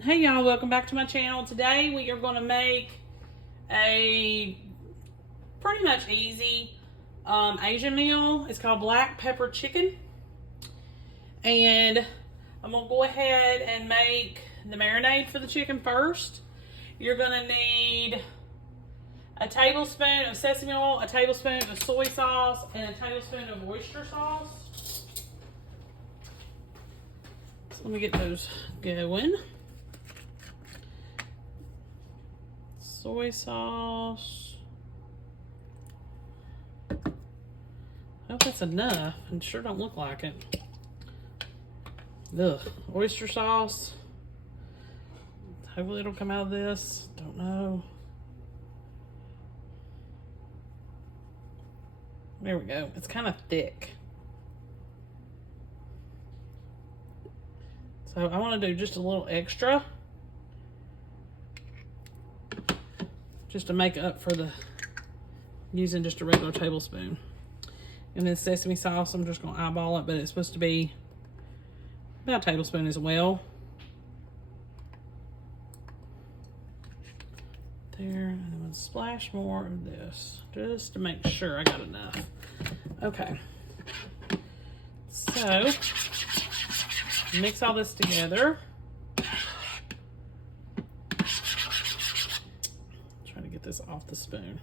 Hey y'all, welcome back to my channel. Today we are going to make a pretty much easy Asian meal. It's called black pepper chicken. And I'm going to go ahead and make the marinade for the chicken first. You're going to need a tablespoon of sesame oil, a tablespoon of soy sauce, and a tablespoon of oyster sauce. So let me get those going. Soy sauce. I hope that's enough. It sure don't look like it. Ugh. Oyster sauce. Hopefully it'll come out of this. Don't know. There we go. It's kind of thick. So I want to do just a little extra, just to make up for the using just a regular tablespoon. And then sesame sauce, I'm just going to eyeball it, but it's supposed to be about a tablespoon as well. There, and then we'll splash more of this just to make sure I got enough. Okay, so mix all this together. Trying to get this off the spoon.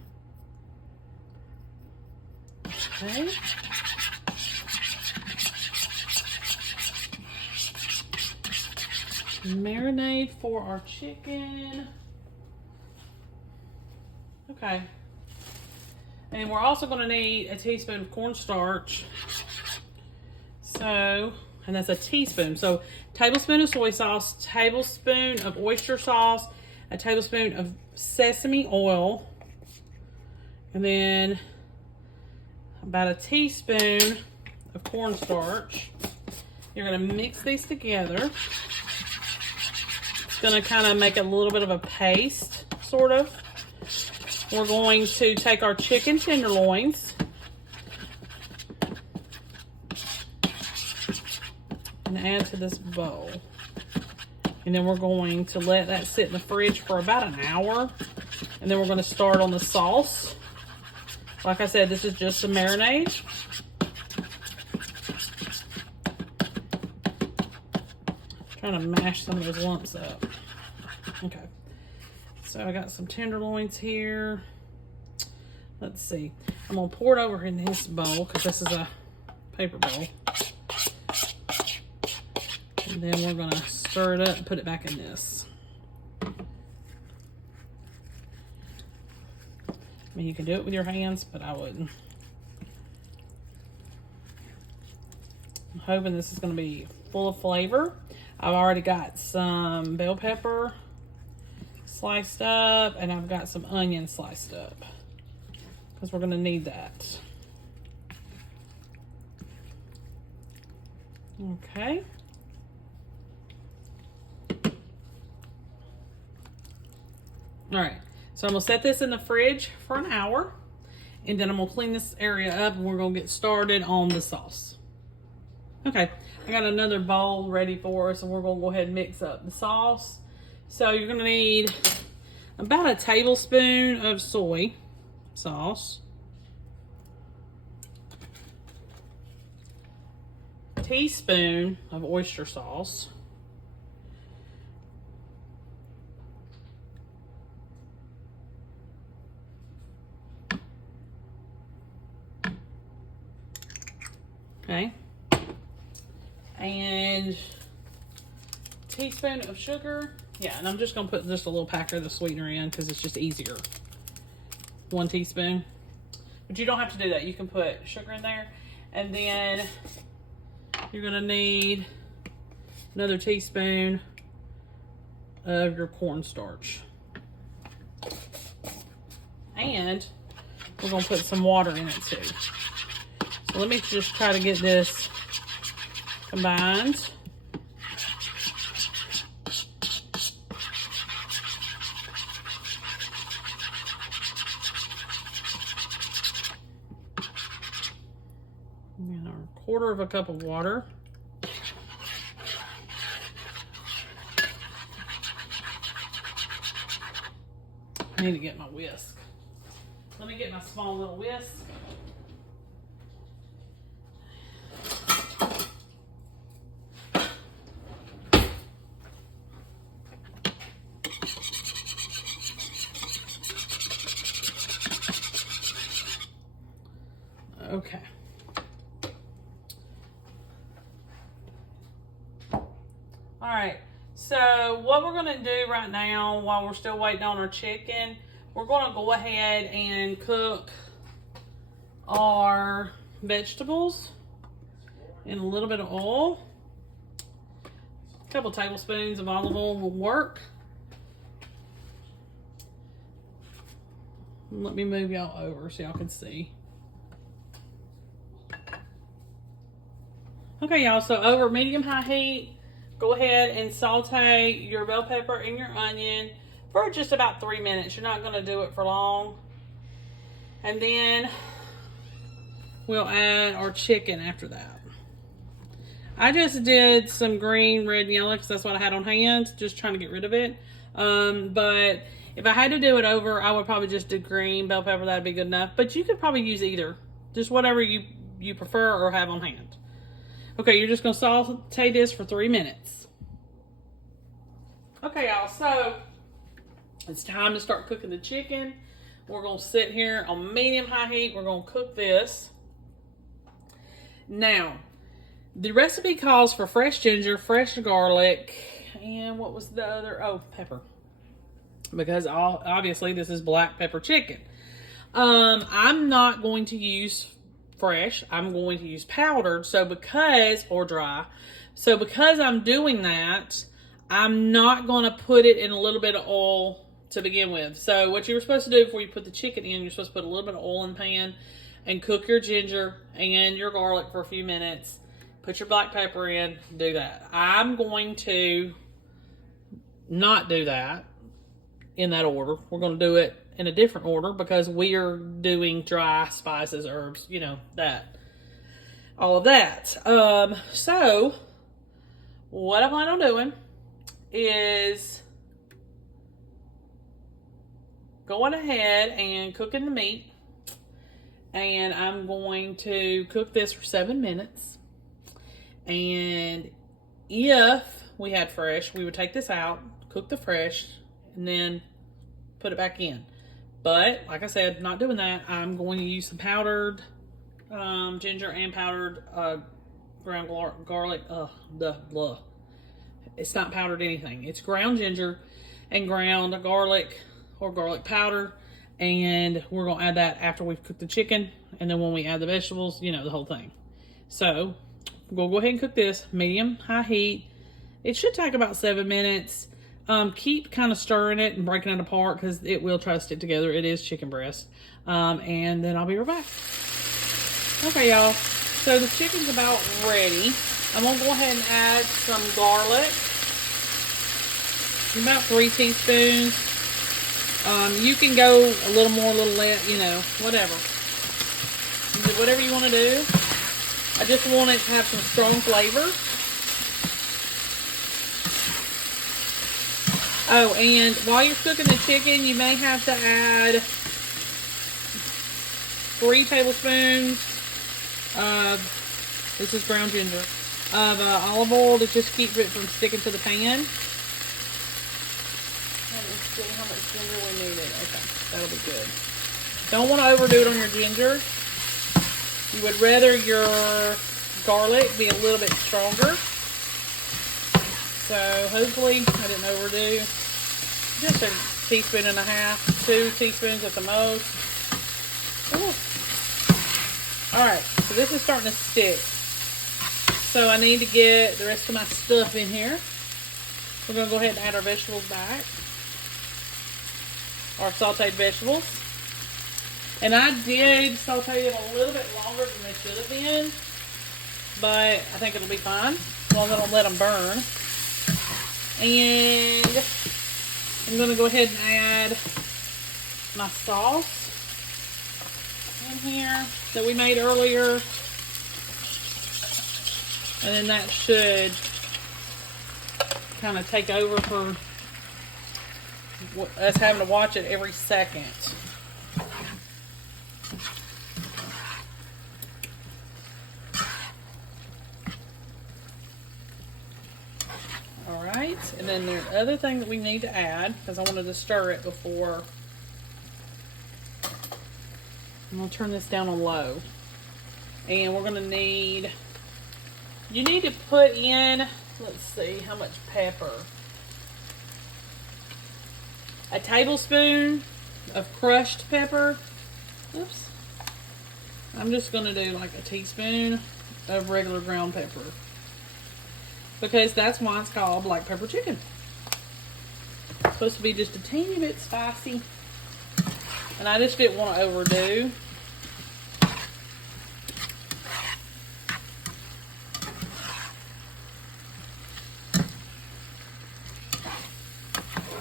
Okay. Marinade for our chicken. Okay. And we're also going to need a teaspoon of cornstarch. So, and that's a teaspoon. So, tablespoon of soy sauce, tablespoon of oyster sauce, a tablespoon of sesame oil, and then about a teaspoon of cornstarch. You're going to mix these together. It's going to kind of make a little bit of a paste, sort of. We're going to take our chicken tenderloins and add to this bowl. And then we're going to let that sit in the fridge for about an hour. And then we're going to start on the sauce. Like I said, this is just a marinade. Trying to mash some of those lumps up. Okay. So I got some tenderloins here. Let's see. I'm going to pour it over in this bowl because this is a paper bowl. And then we're going to stir it up and put it back in this. I mean, you can do it with your hands, but I wouldn't. I'm hoping this is going to be full of flavor. I've already got some bell pepper sliced up, and I've got some onion sliced up because we're going to need that. Okay. All right, so I'm gonna set this in the fridge for an hour, and then I'm gonna clean this area up, and we're gonna get started on the sauce. Okay, I got another bowl ready for us, and we're gonna go ahead and mix up the sauce. So you're gonna need about a tablespoon of soy sauce, a teaspoon of oyster sauce, okay, and a teaspoon of sugar. Yeah, and I'm just going to put just a little pack of the sweetener in because it's just easier. 1 teaspoon. But you don't have to do that. You can put sugar in there. And then you're going to need another teaspoon of your cornstarch. And we're going to put some water in it too. So let me just try to get this combined. And a 1/4 cup of water. I need to get my whisk. Let me get my small little whisk. Okay. All right. So what we're going to do right now while we're still waiting on our chicken, we're going to go ahead and cook our vegetables in a little bit of oil. A couple tablespoons of olive oil will work. Let me move y'all over so y'all can see. Okay, y'all, so over medium-high heat, go ahead and saute your bell pepper and your onion for just about 3 minutes. You're not going to do it for long. And then we'll add our chicken after that. I just did some green, red, and yellow because that's what I had on hand, just trying to get rid of it. But if I had to do it over, I would probably just do green bell pepper. That'd be good enough. But you could probably use either, just whatever you prefer or have on hand. Okay, you're just going to saute this for 3 minutes. Okay, y'all, so it's time to start cooking the chicken. We're going to sit here on medium-high heat. We're going to cook this. Now, the recipe calls for fresh ginger, fresh garlic, and what was the other? Oh, pepper. Because obviously this is black pepper chicken. I'm not going to use fresh. I'm going to use powdered, or dry. So because I'm doing that, I'm not going to put it in a little bit of oil to begin with. So what you were supposed to do before you put the chicken in, you're supposed to put a little bit of oil in the pan and cook your ginger and your garlic for a few minutes. Put your black pepper in, do that. I'm going to not do that in that order. We're going to do it in a different order because we are doing dry spices, herbs, you know, all of that. So what I plan on doing is going ahead and cooking the meat, and I'm going to cook this for 7 minutes. And if we had fresh, we would take this out, cook the fresh, and then put it back in. But like I said, not doing that. I'm going to use some powdered ginger and powdered ground garlic. It's not powdered anything. It's ground ginger and ground garlic or garlic powder. And we're going to add that after we've cooked the chicken. And then when we add the vegetables, you know, the whole thing. So we'll go ahead and cook this medium-high heat. It should take about 7 minutes. Keep kind of stirring it and breaking it apart because it will try to stick together. It is chicken breast. And then I'll be right back. Okay, y'all. So the chicken's about ready. I'm going to go ahead and add some garlic. About 3 teaspoons. You can go a little more, a little less, you know, whatever. Do whatever you want to do. I just want it to have some strong flavor. Oh, and while you're cooking the chicken, you may have to add 3 tablespoons of, this is ground ginger, of olive oil to just keep it from sticking to the pan. Let me see how much ginger we needed. Okay, that'll be good. Don't want to overdo it on your ginger. You would rather your garlic be a little bit stronger. So hopefully I didn't overdo. Just a teaspoon and a half, 2 teaspoons at the most. Ooh. All right, so this is starting to stick. So I need to get the rest of my stuff in here. We're gonna go ahead and add our vegetables back. Our sauteed vegetables. And I did saute it a little bit longer than they should have been, but I think it'll be fine as long as I don't let them burn. And I'm going to go ahead and add my sauce in here that we made earlier. And then that should kind of take over for us having to watch it every second. All right, and then the other thing that we need to add, because I wanted to stir it before, I'm going to turn this down on low. And we're going to need, you need to put in, let's see, how much pepper. A tablespoon of crushed pepper. Oops. I'm just going to do like a teaspoon of regular ground pepper, because that's why it's called black pepper chicken. It's supposed to be just a teeny bit spicy, and I just didn't want to overdo.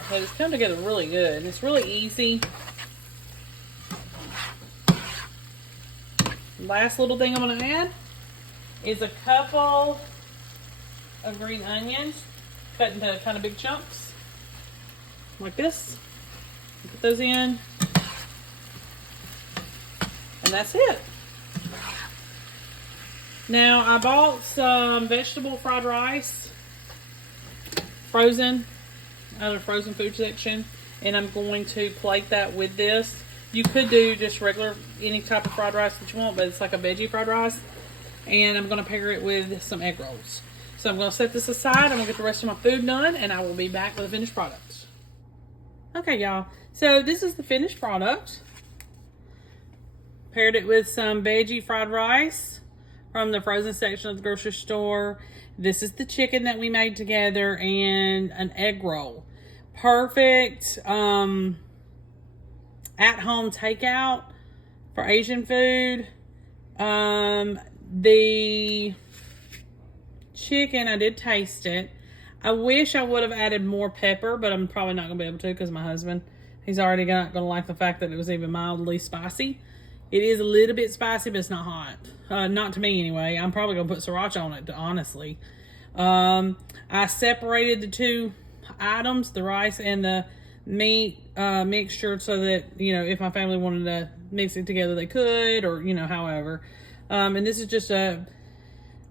But it's come together really good, and it's really easy. Last little thing I'm going to add is a couple of green onions cut into kind of big chunks like this. Put those in, and that's it. Now I bought some vegetable fried rice frozen out of the frozen food section, and I'm going to plate that with this. You could do just regular, any type of fried rice that you want, but it's like a veggie fried rice. And I'm going to pair it with some egg rolls. So I'm going to set this aside. I'm going to get the rest of my food done, and I will be back with the finished product. Okay, y'all. So this is the finished product. Paired it with some veggie fried rice from the frozen section of the grocery store. This is the chicken that we made together, and an egg roll. Perfect at-home takeout for Asian food. The chicken, I did taste it. I wish I would have added more pepper, but I'm probably not going to be able to, because my husband, he's already not going to like the fact that it was even mildly spicy. It is a little bit spicy, but it's not hot. Not to me anyway. I'm probably going to put sriracha on it, honestly. I separated the two items, the rice and the meat mixture, so that, you know, if my family wanted to mix it together, they could, or, you know, however. And this is just a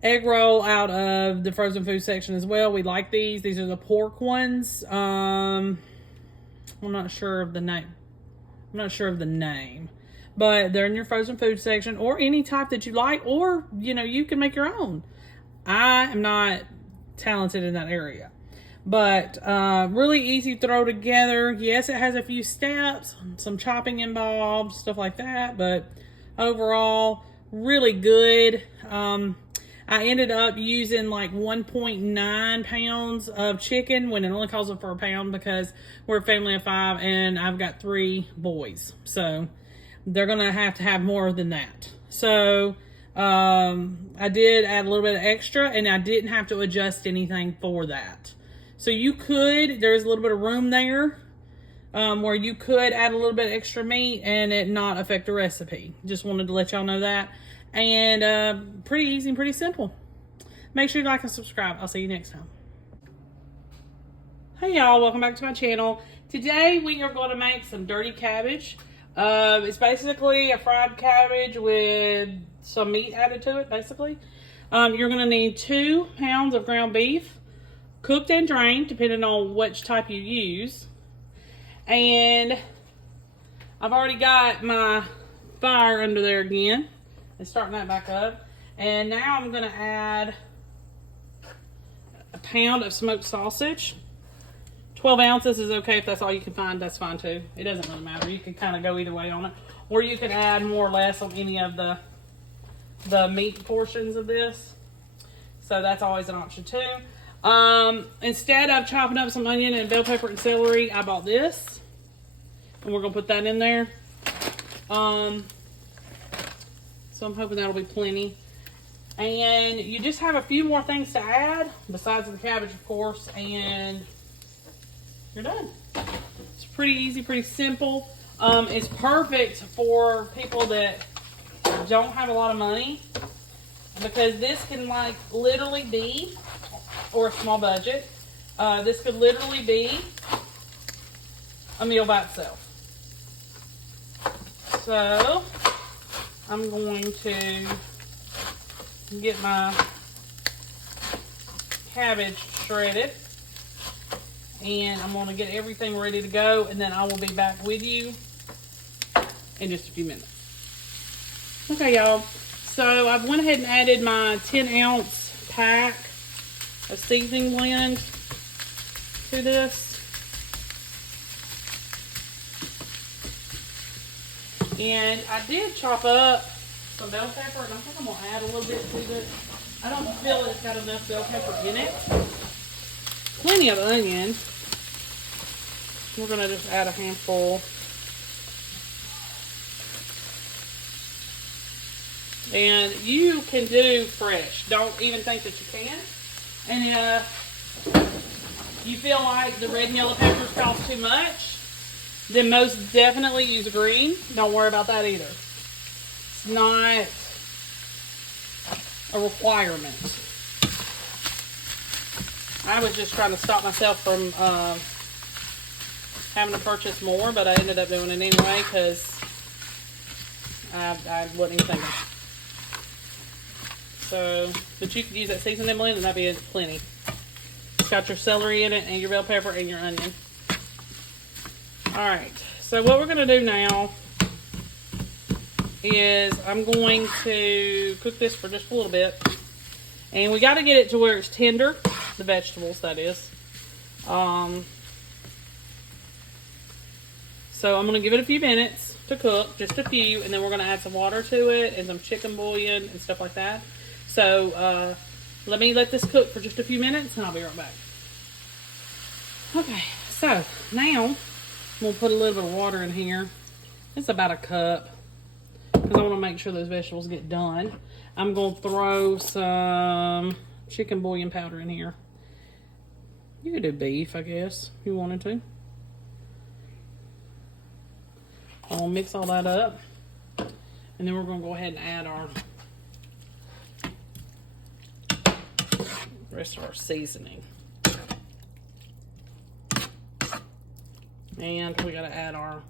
egg roll out of the frozen food section as well. We like these. These are the pork ones. I'm not sure of the name. But they're in your frozen food section, or any type that you like, or, you know, you can make your own. I am not talented in that area, but really easy to throw together. Yes, it has a few steps, some chopping involved, stuff like that, but overall really good. I ended up using like 1.9 pounds of chicken when it only calls for a pound, because we're a family of 5 and I've got 3 boys, so they're gonna have to have more than that. So I did add a little bit of extra, and I didn't have to adjust anything for that. So you could, there's a little bit of room there where you could add a little bit extra meat and it not affect the recipe. Just wanted to let y'all know that. And pretty easy and pretty simple. Make sure you like and subscribe. I'll see you next time. Hey y'all, welcome back to my channel. Today we are going to make some dirty cabbage. It's basically a fried cabbage with some meat added to it, basically. You're going to need 2 pounds of ground beef, cooked and drained, depending on which type you use. And I've already got my fire under there again. It's starting that back up. And now I'm going to add a pound of smoked sausage. 12 ounces is okay. If that's all you can find, that's fine too. It doesn't really matter. You can kind of go either way on it. Or you can add more or less on any of the meat portions of this. So that's always an option too. Instead of chopping up some onion and bell pepper and celery, I bought this. And we're going to put that in there. So I'm hoping that'll be plenty. And you just have a few more things to add, besides the cabbage, of course, and you're done. It's pretty easy, pretty simple. It's perfect for people that don't have a lot of money, because this can like literally be, or a small budget, this could literally be a meal by itself. So I'm going to get my cabbage shredded, and I'm going to get everything ready to go, and then I will be back with you in just a few minutes. Okay, y'all. So I've went ahead and added my 10-ounce pack of seasoning blend to this. And I did chop up some bell pepper, and I think I'm going to add a little bit to this. I don't feel it's got enough bell pepper in it. Plenty of onion. We're going to just add a handful. And you can do fresh. Don't even think that you can. And you feel like the red and yellow peppers cost too much, then most definitely use green. Don't worry about that either. It's not a requirement. I was just trying to stop myself from having to purchase more, but I ended up doing it anyway because I wasn't even thinking. So, but you could use that seasoning blend and that'd be plenty. It's got your celery in it and your bell pepper and your onion. Alright, so what we're going to do now is I'm going to cook this for just a little bit. And we got to get it to where it's tender, the vegetables that is. So I'm going to give it a few minutes to cook, just a few, and then we're going to add some water to it and some chicken bouillon and stuff like that. So let me let this cook for just a few minutes and I'll be right back. Okay, so now I'm going to put a little bit of water in here. It's about a cup because I want to make sure those vegetables get done. I'm going to throw some chicken bouillon powder in here. You could do beef, I guess, if you wanted to. I'll mix all that up. And then we're going to go ahead and add our rest of our seasoning. And we got to add our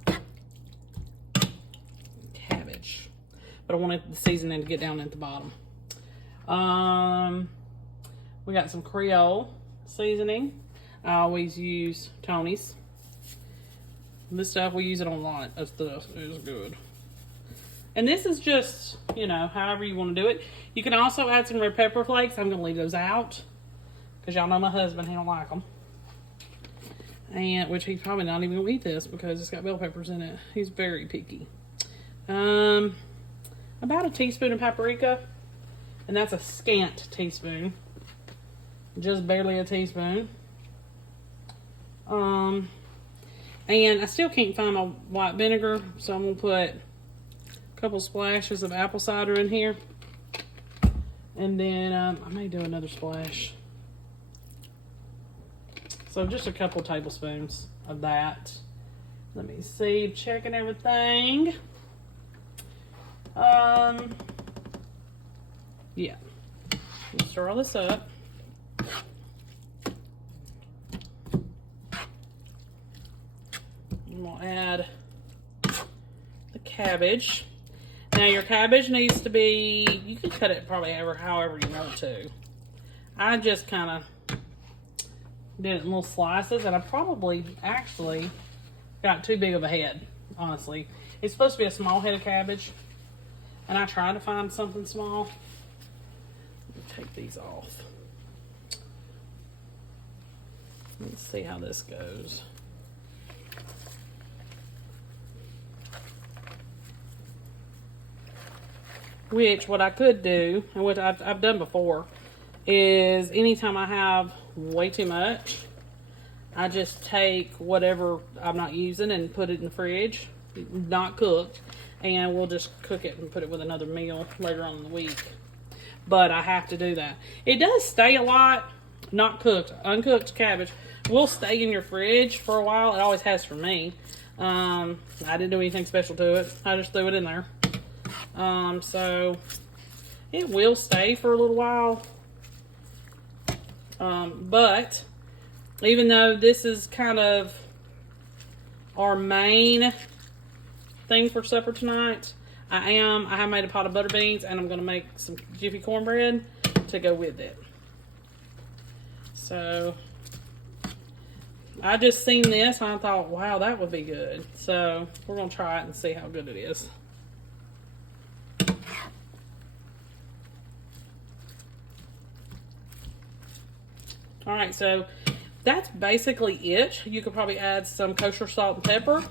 cabbage. But I wanted the seasoning to get down at the bottom. We got some Creole seasoning. I always use Tony's. This stuff, we use it on a lot of stuff. It's good. And this is just, you know, however you want to do it. You can also add some red pepper flakes. I'm going to leave those out. Because y'all know my husband, he don't like them. And, which he's probably not even going to eat this because it's got bell peppers in it. He's very picky. About a teaspoon of paprika. And that's a scant teaspoon. Just barely a teaspoon. And I still can't find my white vinegar, so I'm going to put a couple splashes of apple cider in here. And then I may do another splash. So just a couple tablespoons of that. Let me see, checking everything. Yeah. Let's stir all this up. And we'll add the cabbage. Now your cabbage needs to be, you can cut it probably however you want to. I just kind of did it in little slices, and I probably actually got too big of a head, honestly. It's supposed to be a small head of cabbage, and I tried to find something small. Let me take these off. Let's see how this goes. Which, what I could do, and what I've done before, is anytime I have way too much, I just take whatever I'm not using and put it in the fridge, not cooked, and we'll just cook it and put it with another meal later on in the week. But I have to do that. It does stay a lot, not cooked. Uncooked cabbage will stay in your fridge for a while. It always has for me. I didn't do anything special to it. I just threw it in there. So it will stay for a little while. But even though this is kind of our main thing for supper tonight. I have made a pot of butter beans, and I'm going to make some Jiffy cornbread to go with it. So I just seen this and I thought, wow, that would be good. So we're going to try it and see how good it is. All right, so that's basically it. You could probably add some kosher salt and pepper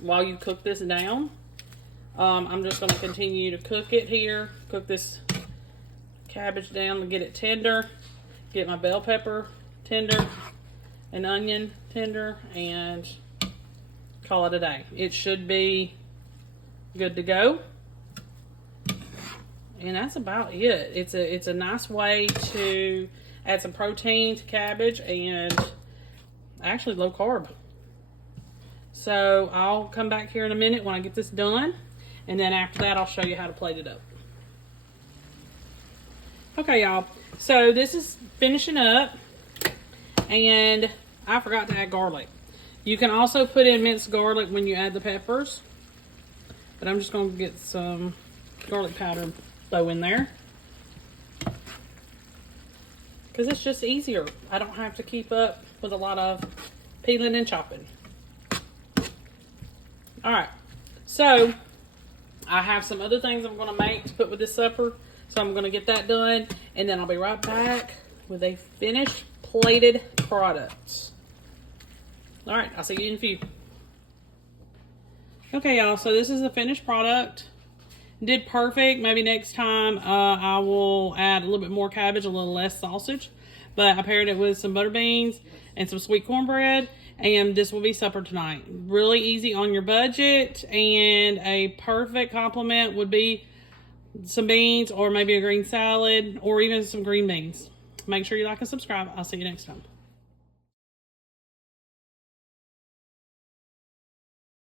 while you cook this down. I'm just going to continue to cook it here. Cook this cabbage down to get it tender. Get my bell pepper tender and onion tender, and call it a day. It should be good to go. And that's about it. It's a nice way to add some protein to cabbage and actually low carb. So I'll come back here in a minute when I get this done, and then after that I'll show you how to plate it up. Okay, y'all. So this is finishing up, and I forgot to add garlic. You can also put in minced garlic when you add the peppers, but I'm just going to get some garlic powder throw in there because it's just easier. I don't have to keep up with a lot of peeling and chopping. All right, so I have some other things I'm going to make to put with this supper, so I'm going to get that done, and then I'll be right back with a finished plated product. All right, I'll see you in a few. Okay, y'all, so this is the finished product. Did perfect. Maybe next time I will add a little bit more cabbage, a little less sausage. But I paired it with some butter beans and some sweet cornbread, and this will be supper tonight. Really easy on your budget, and a perfect complement would be some beans or maybe a green salad or even some green beans. Make sure you like and subscribe. I'll see you next time.